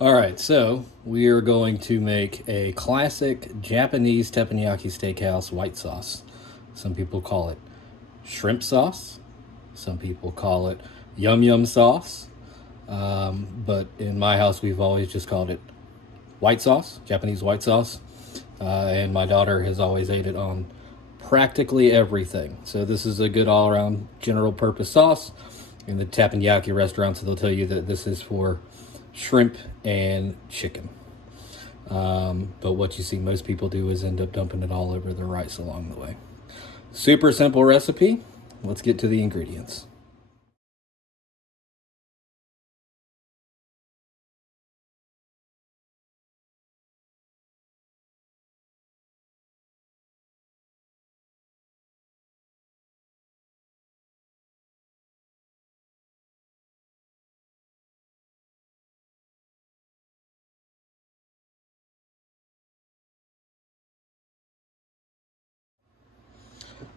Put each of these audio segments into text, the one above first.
All right, so we are going to make a classic Japanese teppanyaki steakhouse white sauce. Some people call it shrimp sauce. Some people call it yum yum sauce. But in my house, we've always just called it white sauce, Japanese white sauce. And my daughter has always ate it on practically everything. So this is a good all-around general purpose sauce. In the teppanyaki restaurants, they'll tell you that this is for shrimp and chicken. But what you see most people do is end up dumping it all over their rice along the way. Super simple recipe. Let's get to the ingredients.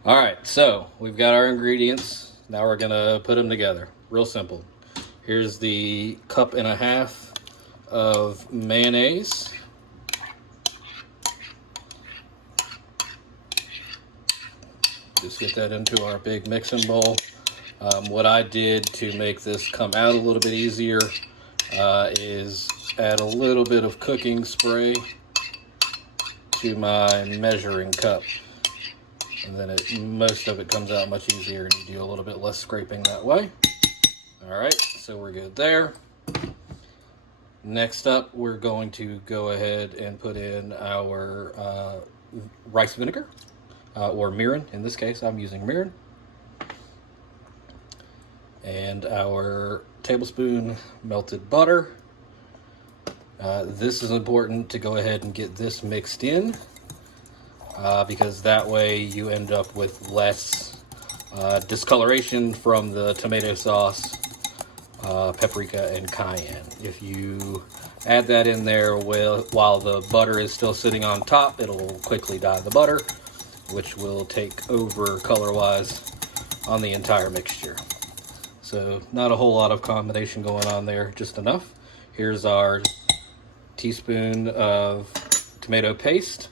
All right, so we've got our ingredients. Now we're gonna put them together. Real simple. Here's the 1.5 cups of mayonnaise. Just get that into our big mixing bowl. What I did to make this come out a little bit easier is add a little bit of cooking spray to my measuring cup. And then most of it comes out much easier and you do a little bit less scraping that way. All right, so we're good there. Next up, we're going to go ahead and put in our rice vinegar, or mirin. In this case, I'm using mirin. And our tablespoon melted butter. This is important to go ahead and get this mixed in. Because that way you end up with less discoloration from the tomato sauce, paprika, and cayenne. If you add that in there while the butter is still sitting on top, it'll quickly dye the butter, which will take over color-wise on the entire mixture. So not a whole lot of combination going on there, just enough. Here's our teaspoon of tomato paste.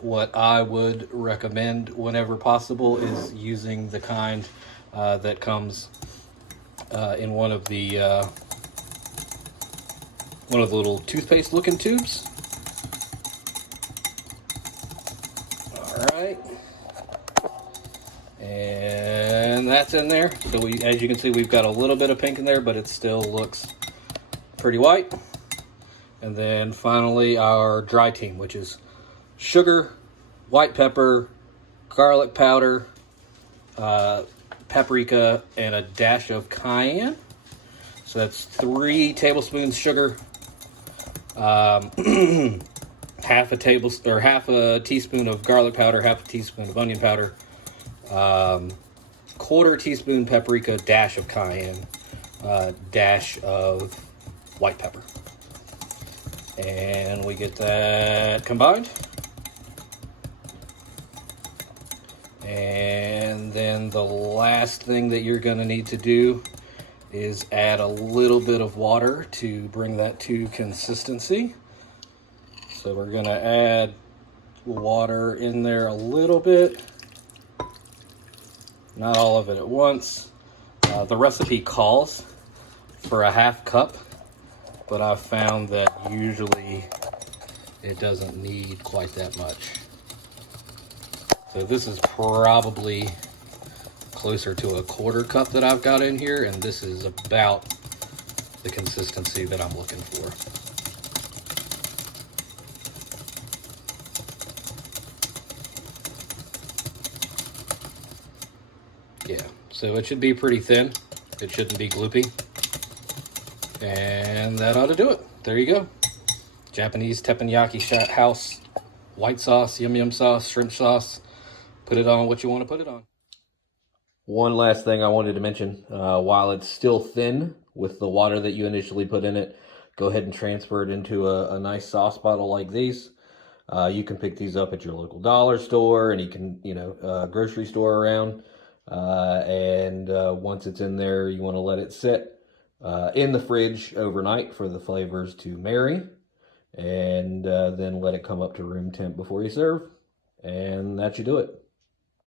What I would recommend whenever possible is using the kind that comes in one of the little toothpaste looking tubes. All right, and that's in there. So as you can see, we've got a little bit of pink in there, but it still looks pretty white. And then finally our dry team, which is sugar, white pepper, garlic powder, paprika, and a dash of cayenne. So that's 3 tablespoons sugar, half a teaspoon of garlic powder, half a teaspoon of onion powder, quarter teaspoon paprika, dash of cayenne, dash of white pepper. And we get that combined. And then the last thing that you're going to need to do is add a little bit of water to bring that to consistency. So we're going to add water in there a little bit, not all of it at once. The recipe calls for a 1/2 cup, but I've found that usually it doesn't need quite that much. So this is probably closer to a 1/4 cup that I've got in here, and this is about the consistency that I'm looking for. Yeah, so it should be pretty thin. It shouldn't be gloopy. And that ought to do it. There you go. Japanese teppanyaki house white sauce, yum yum sauce, shrimp sauce. Put it on what you want to put it on. One last thing I wanted to mention, while it's still thin with the water that you initially put in it, go ahead and transfer it into a nice sauce bottle like these. You can pick these up at your local dollar store, and you can, grocery store around. And once it's in there, you want to let it sit in the fridge overnight for the flavors to marry, and then let it come up to room temp before you serve, and that should do it.